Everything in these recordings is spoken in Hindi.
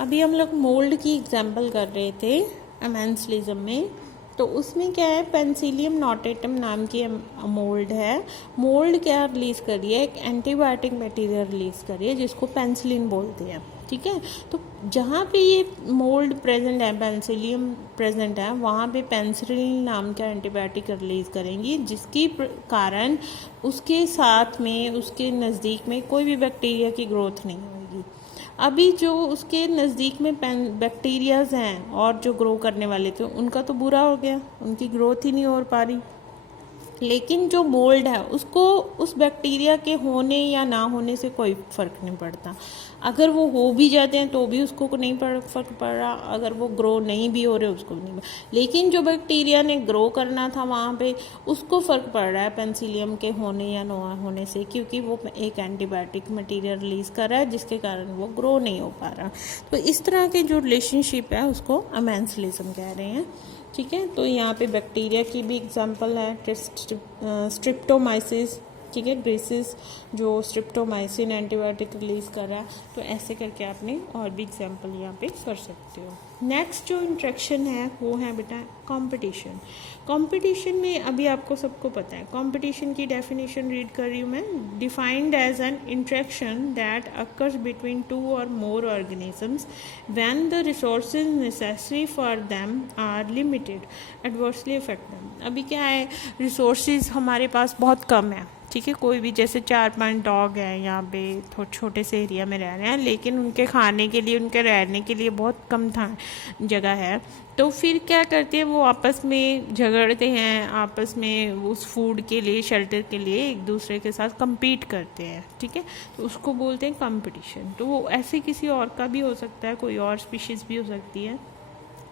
अभी हम लोग मोल्ड की एग्जाम्पल कर रहे थे अमेंसलिज्म में। तो उसमें क्या है, पेंसिलियम नोटेटम नाम की मोल्ड है। मोल्ड क्या रिलीज़ करी है, एक एंटीबायोटिक मटेरियल रिलीज़ करी है जिसको पेंसिलिन बोलते हैं। ठीक है, तो जहाँ पे ये मोल्ड प्रेजेंट है, पेंसिलियम प्रेजेंट है, वहाँ पे पेंसिलिन नाम का एंटीबायोटिक रिलीज़ करेंगी, जिसकी कारण उसके साथ में, उसके नज़दीक में कोई भी बैक्टीरिया की ग्रोथ नहीं होगी। अभी जो उसके नज़दीक में बैक्टीरियाज हैं और जो ग्रो करने वाले थे, उनका तो बुरा हो गया, उनकी ग्रोथ ही नहीं हो पा रही। लेकिन जो मोल्ड है उसको उस बैक्टीरिया के होने या ना होने से कोई फ़र्क नहीं पड़ता। अगर वो हो भी जाते हैं तो भी उसको नहीं फ़र्क पड़ रहा, अगर वो ग्रो नहीं भी हो रहे उसको नहीं। लेकिन जो बैक्टीरिया ने ग्रो करना था वहाँ पे, उसको फ़र्क पड़ रहा है पेंसिलियम के होने या ना होने से, क्योंकि वो एक एंटीबायोटिक मटेरियल रिलीज़ कर रहा है जिसके कारण वो ग्रो नहीं हो पा रहा। तो इस तरह के जो रिलेशनशिप है उसको अमेंसलिज्म कह रहे हैं। ठीक है, तो यहाँ पे बैक्टीरिया की भी एग्जांपल है, स्ट्रिप्टोमाइसिस। ठीक है, ग्रेसिस जो स्ट्रिप्टोमाइसिन एंटीबायोटिक रिलीज़ कर रहा है। तो ऐसे करके आपने और भी एग्जांपल यहाँ पे कर सकते हो। नेक्स्ट जो इंट्रैक्शन है वो है बेटा कंपटीशन। कंपटीशन में अभी आपको सबको पता है, कंपटीशन की डेफिनेशन रीड कर रही हूँ मैं। Defined as an interaction that occurs between two or more organisms when the resources necessary for them are limited adversely affect them. अभी क्या है, रिसोर्सेज हमारे पास बहुत कम है। ठीक है, कोई भी जैसे 4-5 डॉग हैं यहाँ पे, छोटे से एरिया में रह रहे हैं, लेकिन उनके खाने के लिए, उनके रहने के लिए बहुत कम जगह है। तो फिर क्या करते हैं, वो आपस में झगड़ते हैं, आपस में उस फूड के लिए, शेल्टर के लिए एक दूसरे के साथ compete करते हैं। ठीक है, तो उसको बोलते हैं कंपटीशन। तो वो ऐसे किसी और का भी हो सकता है, कोई और स्पीशीज़ भी हो सकती है।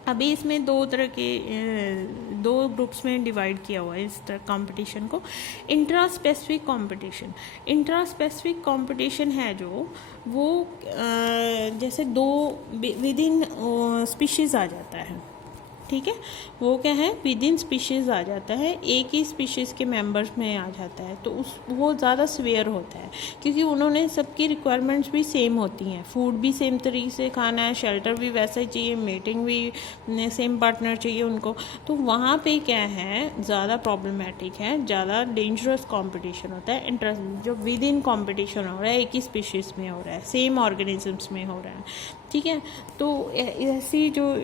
अभी इसमें दो तरह के, दो ग्रुप्स में डिवाइड किया हुआ है इस तरह कंपटीशन को। Intra specific competition. Intra specific competition है जो वो जैसे दो विद इन स्पीशीज़ आ जाता है। ठीक है, वो क्या है, विद इन स्पीशीज़ आ जाता है, एक ही स्पीशीज़ के मेंबर्स में आ जाता है। तो उस वो ज़्यादा सिवियर होता है, क्योंकि उन्होंने सबकी रिक्वायरमेंट्स भी सेम होती हैं, फूड भी सेम तरीके से खाना है, शेल्टर भी वैसा ही चाहिए, मेटिंग भी सेम पार्टनर चाहिए उनको। तो वहाँ पे क्या है, ज़्यादा प्रॉब्लमेटिक है, ज़्यादा डेंजरस कंपटीशन होता है। इंटरेस्ट जो विद इन कॉम्पिटिशन हो रहा है, एक ही स्पीशीज़ में हो रहा है, सेम ऑर्गेनिजम्स में हो रहा है। ठीक है, तो ऐसी जो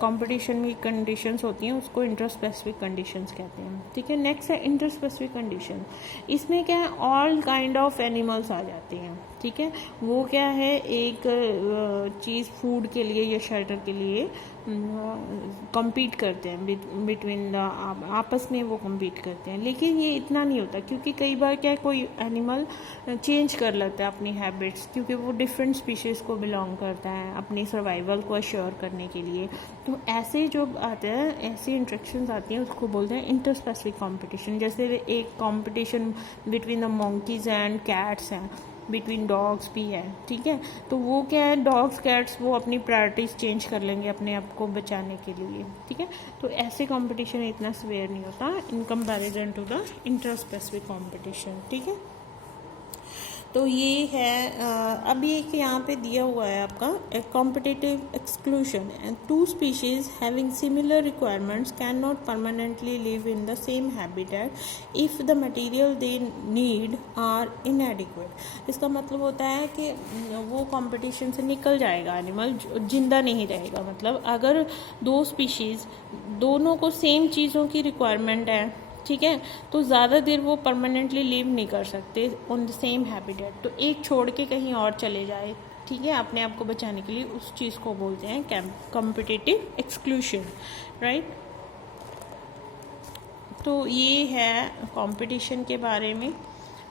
कंपटीशन की कंडीशंस होती हैं उसको इंटरस्पेसिफिक कंडीशंस कहते हैं। ठीक है, नेक्स्ट है इंटरस्पेसिफिक कंडीशन। इसमें क्या है, ऑल काइंड ऑफ एनिमल्स आ जाते हैं। ठीक है, वो क्या है, एक चीज़ फूड के लिए या शेल्टर के लिए compete करते हैं, बिटवीन द आपस में वो compete करते हैं। लेकिन ये इतना नहीं होता, क्योंकि कई बार क्या कोई एनिमल चेंज कर लेता है अपनी हैबिट्स, क्योंकि वो डिफरेंट स्पीशीज़ को बिलोंग करता है अपनी सर्वाइवल को अश्योर करने के लिए। तो ऐसे जो आते हैं, ऐसी इंट्रैक्शंस आती हैं, उसको बोलते हैं इंटरस्पेसिफिक कंपटीशन। जैसे एक competition between the monkeys and cats हैं, बिटवीन डॉग्स भी है। ठीक है, तो वो क्या है, डॉग्स कैट्स वो अपनी प्रायोरिटीज़ चेंज कर लेंगे अपने आप को बचाने के लिए। ठीक है, तो ऐसे कंपटीशन इतना सिवियर नहीं होता in comparison to the interspecific competition. ठीक है, तो ये है। अभी एक यहाँ पे दिया हुआ है आपका competitive exclusion. And two species having similar requirements can not permanently live in the same habitat if the material they need are inadequate. इसका मतलब होता है कि वो कंपटीशन से निकल जाएगा एनिमल, जिंदा नहीं रहेगा। मतलब अगर दो स्पीशीज़, दोनों को सेम चीज़ों की रिक्वायरमेंट है, ठीक है, तो ज़्यादा देर वो परमानेंटली लिव नहीं कर सकते ऑन द सेम हैबिटेट। तो एक छोड़ के कहीं और चले जाए, ठीक है, अपने आप को बचाने के लिए, उस चीज़ को बोलते हैं कॉम्पिटिटिव एक्सक्लूशन। राइट, तो ये है कंपटीशन के बारे में।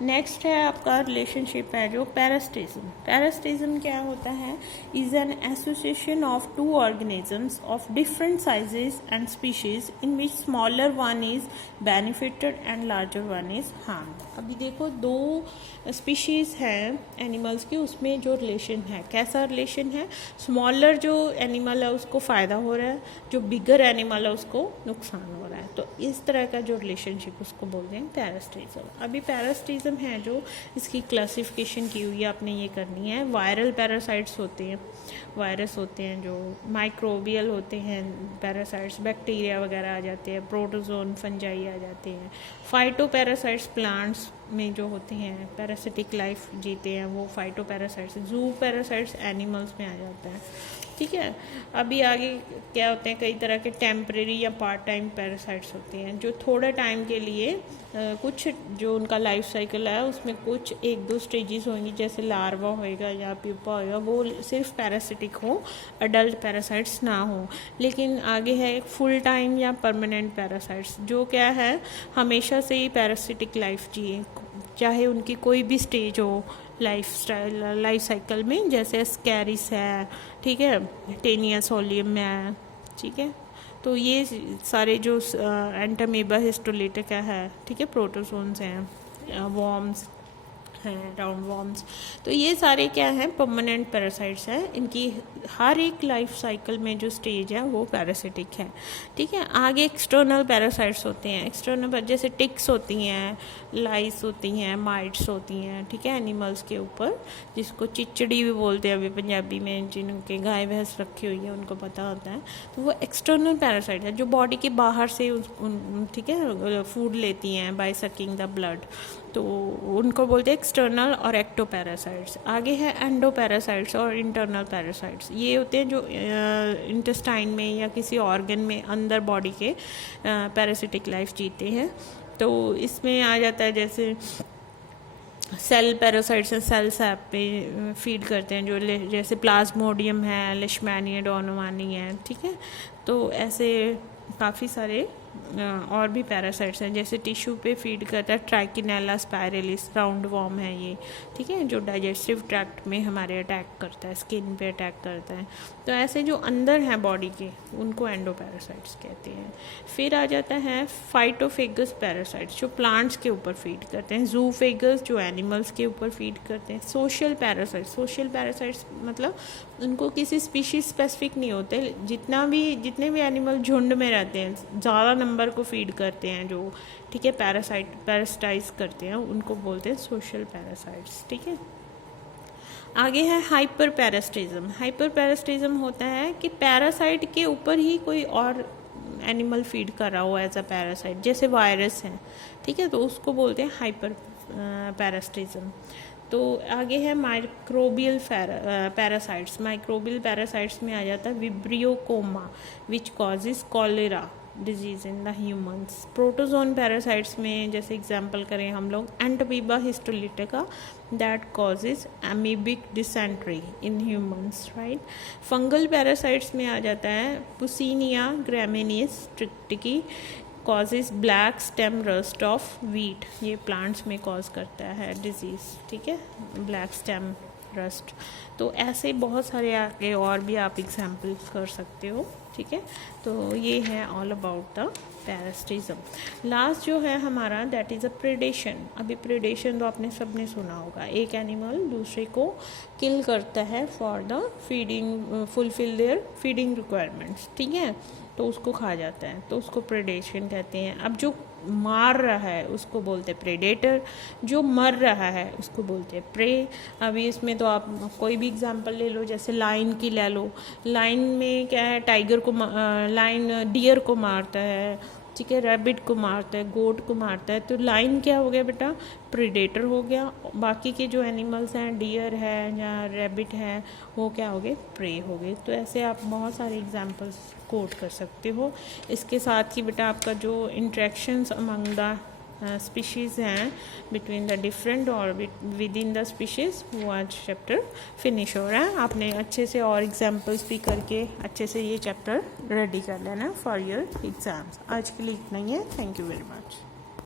नेक्स्ट है आपका रिलेशनशिप है जो पैरास्टिज्म। पैरास्टिज्म क्या होता है, is an association of to organisms of different sizes and species in which smaller one is benefited and larger one is harmed. अभी देखो, दो स्पीशीज़ हैं एनिमल्स की, उसमें जो रिलेशन है, कैसा रिलेशन है, स्मॉलर जो एनिमल है उसको फ़ायदा हो रहा है, जो बिगर एनिमल है उसको नुकसान हो रहा है। तो इस तरह का जो रिलेशनशिप उसको बोलते हैं पैरास्टिज्म। अभी पैरास्टिज्म सिस्टम है जो इसकी क्लासिफिकेशन की हुई है, आपने ये करनी है। वायरल पैरासाइट्स होते हैं, वायरस होते हैं जो माइक्रोबियल होते हैं पैरासाइट्स, बैक्टीरिया वगैरह आ जाते हैं, प्रोटोजोन फंजाई आ जाते हैं। फाइटो पैरासाइट्स प्लांट्स में जो होते हैं पैरासिटिक लाइफ जीते हैं वो फाइटो पैरासाइट्स। जू पैरासाइट्स एनिमल्स में आ जाता है, ठीक है। अभी आगे क्या होते हैं, कई तरह के टेम्परेरी या पार्ट टाइम पैरासाइट्स होते हैं जो थोड़े टाइम के लिए कुछ जो उनका लाइफ साइकिल है उसमें कुछ 1-2 स्टेजेस होंगी, जैसे लार्वा होएगा या प्यूपा होएगा, वो सिर्फ पैरासिटिक हो, अडल्ट पैरासाइट्स ना हो। लेकिन आगे है एक फुल टाइम या परमानेंट पैरासाइट्स जो क्या है हमेशा से ही पैरासिटिक लाइफ जिए, चाहे उनकी कोई भी स्टेज हो लाइफ साइकिल में, जैसे एस्कैरिस है, ठीक है, टेनिया सोलियम है, ठीक है। तो ये सारे जो एंटामीबा हिस्टोलिटिका है, ठीक है, प्रोटोजोन्स हैं, वॉर्म्स हैं, राउंड वॉर्म्स, तो ये सारे क्या हैं परमानेंट पैरासाइट्स हैं। इनकी हर एक लाइफ साइकिल में जो स्टेज है वो पैरासिटिक है, ठीक है। आगे एक्सटर्नल पैरासाइट्स होते हैं, एक्सटर्नल जैसे टिक्स होती हैं, लाइस होती हैं, माइट्स होती हैं, ठीक है, एनिमल्स के ऊपर, जिसको चिचड़ी भी बोलते हैं अभी पंजाबी में, जिनके गाय भैंस रखी हुई है उनको पता होता है। तो वो एक्सटर्नल पैरासाइट है जो बॉडी के बाहर से ठीक है फूड लेती हैं बाय सकिंग द ब्लड, तो उनको बोलते हैं एक्सटर्नल और एक्टो पैरासाइट्स। आगे है एंडो पैरासाइट्स और इंटरनल पैरासाइट्स, ये होते हैं जो इंटेस्टाइन में या किसी ऑर्गन में अंदर बॉडी के पैरासिटिक लाइफ जीते हैं। तो इसमें आ जाता है जैसे सेल पैरासाइट्स हैं, सेल सैप पे फीड करते हैं, जो जैसे प्लाज्मोडियम है, लिशमैनिया डोनोवानी है, ठीक है। तो ऐसे काफ़ी सारे और भी पैरासाइट्स हैं, जैसे टिश्यू पे फीड करता है ट्राइकिनेला स्पाइरलिस, राउंड वॉर्म है ये, ठीक है, जो डाइजेस्टिव ट्रैक्ट में हमारे अटैक करता है, स्किन पे अटैक करता है। तो ऐसे जो अंदर हैं बॉडी के उनको एंडोपैरासाइट्स कहते हैं। फिर आ जाता है फाइटोफेगस पैरासाइट्स जो प्लांट्स के ऊपर फीड करते हैं, जूफेगस जो एनिमल्स के ऊपर फीड करते हैं। सोशल पैरासाइट्स मतलब उनको किसी स्पीशीज स्पेसिफिक नहीं होते, जितने भी एनिमल झुंड में रहते हैं ज़्यादा नंबर को फीड करते हैं जो, ठीक है, पैरासाइटाइज करते हैं, उनको बोलते हैं सोशल पैरासाइट्स, ठीक है। आगे है हाइपर पैरासिटिज्म होता है कि पैरासाइट के ऊपर ही कोई और एनिमल फीड कर रहा हो एज अ पैरासाइट, जैसे वायरस है, ठीक है, तो उसको बोलते हैं हाइपर पैरासिटिज्म। तो आगे है माइक्रोबियल पैरासाइट्स में आ जाता है विब्रियो कोमा which causes cholera disease in the humans. Protozoan parasites में जैसे एग्जांपल करें हम लोग Entamoeba histolytica that causes amoebic dysentery in humans, right. Fungal parasites में आ जाता है Puccinia graminis tritici causes black stem rust of wheat, ये प्लांट्स में कॉज करता है डिजीज़, ठीक है, ब्लैक स्टेम रस्ट। तो ऐसे बहुत सारे आगे और भी आप एग्जाम्पल कर सकते हो, ठीक है। तो ये है all about the parasitism. Last जो है हमारा दैट इज़ अ प्रेडेशन। अभी प्रेडेशन तो आपने सबने सुना होगा, एक एनिमल दूसरे को किल करता है for the feeding, fulfil there feeding requirements, ठीक है, तो उसको खा जाता है, तो उसको प्रेडेशन कहते हैं। अब जो मार रहा है उसको बोलते हैं प्रेडेटर, जो मर रहा है उसको बोलते हैं प्रे। अभी इसमें तो आप कोई भी एग्जांपल ले लो, जैसे लाइन की ले लो, लाइन में क्या है, लाइन डियर को मारता है, ठीक है, रैबिट को मारता है, गोट को मारता है, तो लाइन क्या हो गया बेटा, प्रेडेटर हो गया। बाकी के जो एनिमल्स हैं, डियर है या रैबिट है, वो क्या हो गए, प्रे हो गए। तो ऐसे आप बहुत सारे एग्जांपल्स कोट कर सकते हो। इसके साथ ही बेटा आपका जो इंट्रैक्शंस अमंग द स्पीशीज़ हैं बिटवीन द डिफरेंट और विद इन द स्पीशीज़, वो आज चैप्टर फिनिश हो रहा है। आपने अच्छे से और एग्जांपल्स भी करके अच्छे से ये चैप्टर रेडी कर लेना फॉर योर एग्ज़ाम्स। आज के लिए इतना ही है। Thank you very much.